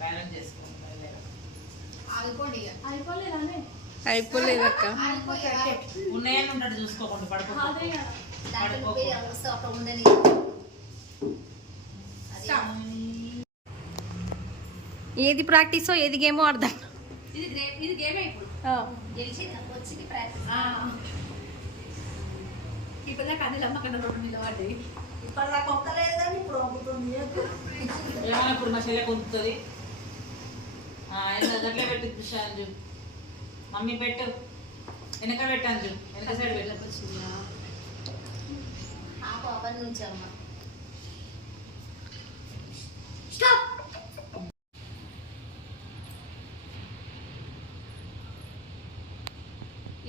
Balance చేసుకోండి. అయిపోలేదు అక్క. ఉన్నాయని ఉంటాడు చూసుకోకుండా పడుకో. ఏది ప్రాక్టీసో ఏది గేమో అర్థం. ఇది గేమ్ ఇప్పుడు వచ్చింది ప్రాక్టీస్. ఇప్పుడు కన్నెలమ్మ కన్నా 2 నిలబడ్డాయి. ఇప్పటిదాకా ఒక్కలేదు కానీ ఇప్పుడు ఒప్పుతుంది. ఏమైనా ఇప్పుడు మా చెల్లె కొంతుంది. గట్లే పెట్టి చూసాను. మమ్మీ పెట్టు, వెనక పెట్టాను. వెనక సైడ్ పెట్టకు. నుంచి అమ్మ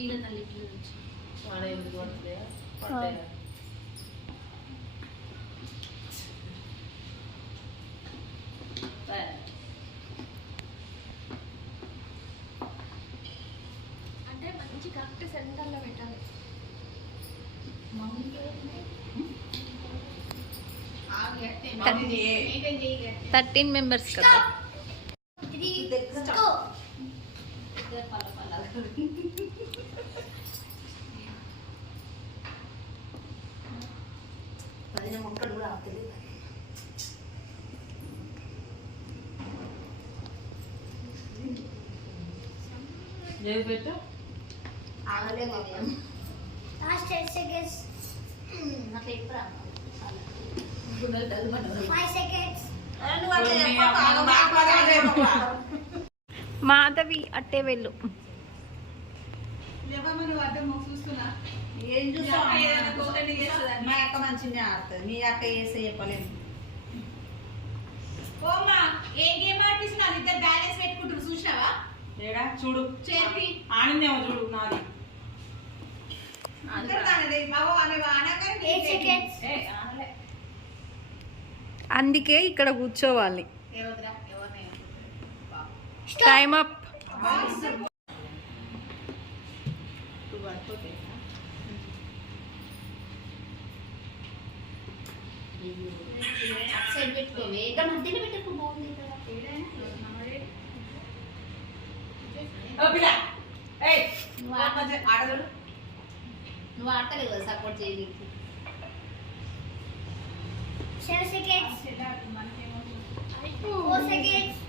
ఈయన తల్లి నుంచి వాడే ఎందుకు పడతాయా? అంటే మంచి కరెక్ట్ సెంటర్లో పెట్టాలి. 13 మెంబర్స్ కదా. ముక్కలు కూడా అవుతుంది. పెట్టు. ఆగలే లాస్ట్ 10 సెకండ్స్. నాకు ఎప్పుడు 5 సెకండ్స్. మాధవి అట్టే వెళ్ళు. ఏం చూస్తాం? మా అక్క మంచిగా ఆడుతుంది. మీ అక్క వేస్తే చెప్పలేదు. ఏం గేమ్ ఆడిపిస్తున్నా? ఇద్దరు బ్యాలెన్స్ పెట్టుకుంటారు చూసినావా? ఏడా చూడు, చేపి ఆడిందేమో చూడు. నాది 8 సెకండ్స్. అందుకే ఇక్కడ కూర్చోవాలి. Time up. నువ్వు ఆడతలేవు కదా సపోర్ట్ చేయడానికి. 7 సెకండ్స్. 4 సెకండ్స్.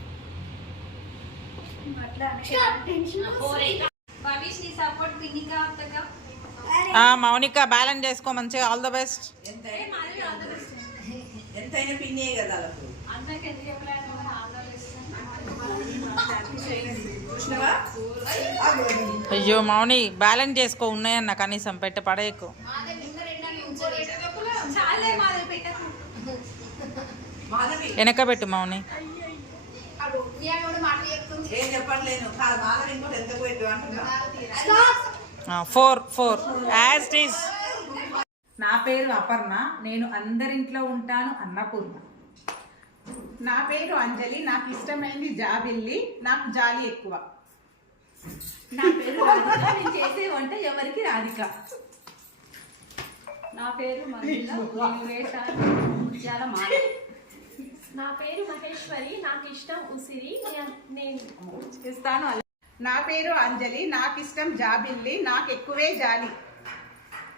మౌనిక బ్యాలెన్స్ చేసుకో మంచిగా. All the best. ఎంతైనా పిన్నే కదా. అయ్యో మౌని బ్యాలెన్స్ చేసుకో. ఉన్నాయన్న కనీసం పెట్ట పడేయకు. వెనక పెట్టు మౌని. ఏం చెప్పట్లేను. 4 యాజ్ ఇట్ ఈస్. నా పేరు అపర్ణ. నేను అందరింట్లో ఉంటాను. అన్నపూర్ణ. నా పేరు అంజలి. నాకు ఇష్టమైంది జాబిల్లి. నాకు జాలి ఎక్కువ. నా పేరు రాధిక. నేను చేసే వంట ఎవరికి రాధిక. నా పేరు నా పేరు మహేశ్వరి. నాకు ఇష్టం ఉసిరి. నేను ఇస్తాను. నా పేరు అంజలి. నాకు ఇష్టం జాబిల్లి. నాకు ఎక్కువే జాలి.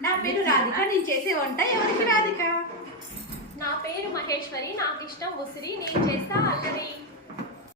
నా పేరు రాధిక. నేను చేసే వంట ఎవరికి రాధిక. నా పేరు మహేశ్వరి. నాకు ఇష్టం ఉసిరి. నేను చేస్తా అల్లరి.